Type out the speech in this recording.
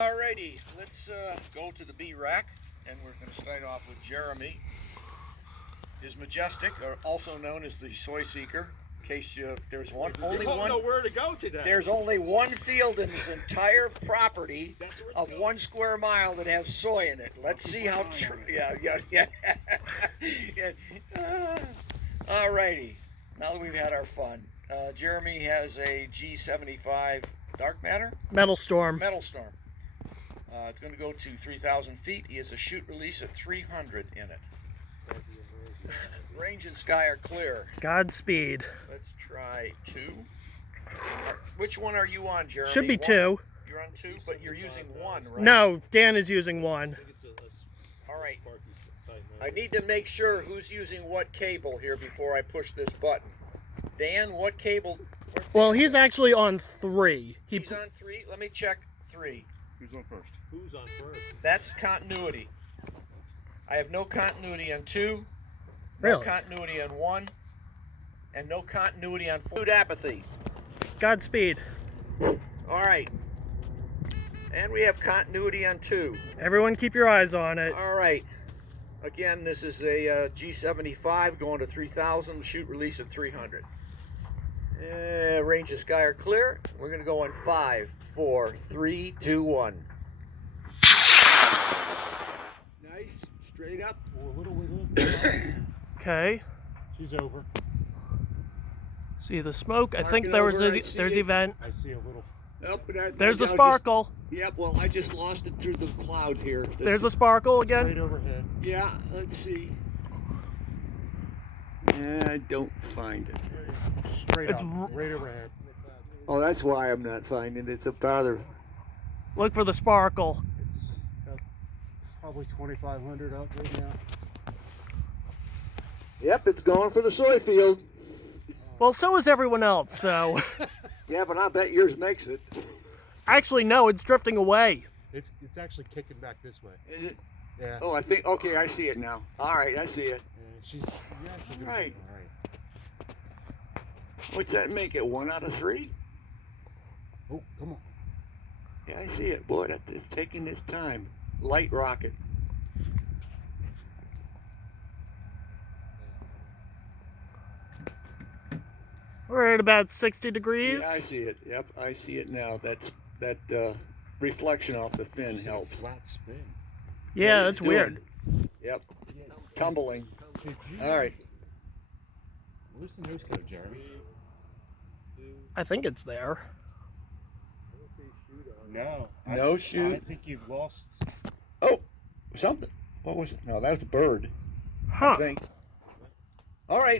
Alrighty, let's go to the B rack, and we're going to start off with Jeremy. His Majestic, or also known as the Soy Seeker. In case there's one, only one. Don't know where to go today. There's only one field in this entire property of 1 square mile that has soy in it. Let's see how true. Yeah. Alrighty, now that we've had our fun, Jeremy has a G75 dark matter. Metalstorm. Metalstorm. It's going to go to 3,000 feet. He has a shoot release at 300 in it. Range and sky are clear. Godspeed. Let's try 2. Which one are you on, Jeremy? Should be 1? 2. You're on 2, but you're using 1, right? No, Dan is using 1. All right. I need to make sure who's using what cable here before I push this button. Dan, what cable? Well, he's actually on 3. He's on 3. Let me check 3. Who's on first? Who's on first? That's continuity. I have no continuity on 2. No Really? continuity on 1. And no continuity on 4. Apathy. Godspeed. All right. And we have continuity on 2. Everyone keep your eyes on it. All right. Again, this is a G75 going to 3,000. Shoot release at 300. Range and sky are clear. We're going to go on 5, 4, 3, 2, 1. Nice. Straight up. Oh, a little wiggle. Okay. She's over. See the smoke? I think Marking there was over, there's event. I see a little. There's a sparkle. Yep, well, I just lost it through the clouds here. There's a sparkle again. Right overhead. Yeah, let's see. I don't find it. Straight It's up. Right overhead. Oh, that's why I'm not finding it. It's up farther. Look for the sparkle. It's probably 2,500 up right now. Yep, it's going for the soy field. Well, so is everyone else, so... Yeah, but I bet yours makes it. Actually, no, it's drifting away. It's actually kicking back this way. Is it? Yeah. Oh, I think, okay, I see it now. All right, I see it. She's actually doing Right. all right. What's that make it, 1 out of 3? Oh, come on. Yeah, I see it, boy. It's taking its time. Light rocket. We're at about 60 degrees. Yeah, I see it. Yep, I see it now. That reflection off the fin It's a helps. flat spin. Yeah, What it's that's weird. doing. Yep, tumbling. All right. Where's the nose cone, Jeremy? I think it's there. No. No shoot. I think you've lost. Oh, something. What was it? No, that was a bird. I Huh. think. All right.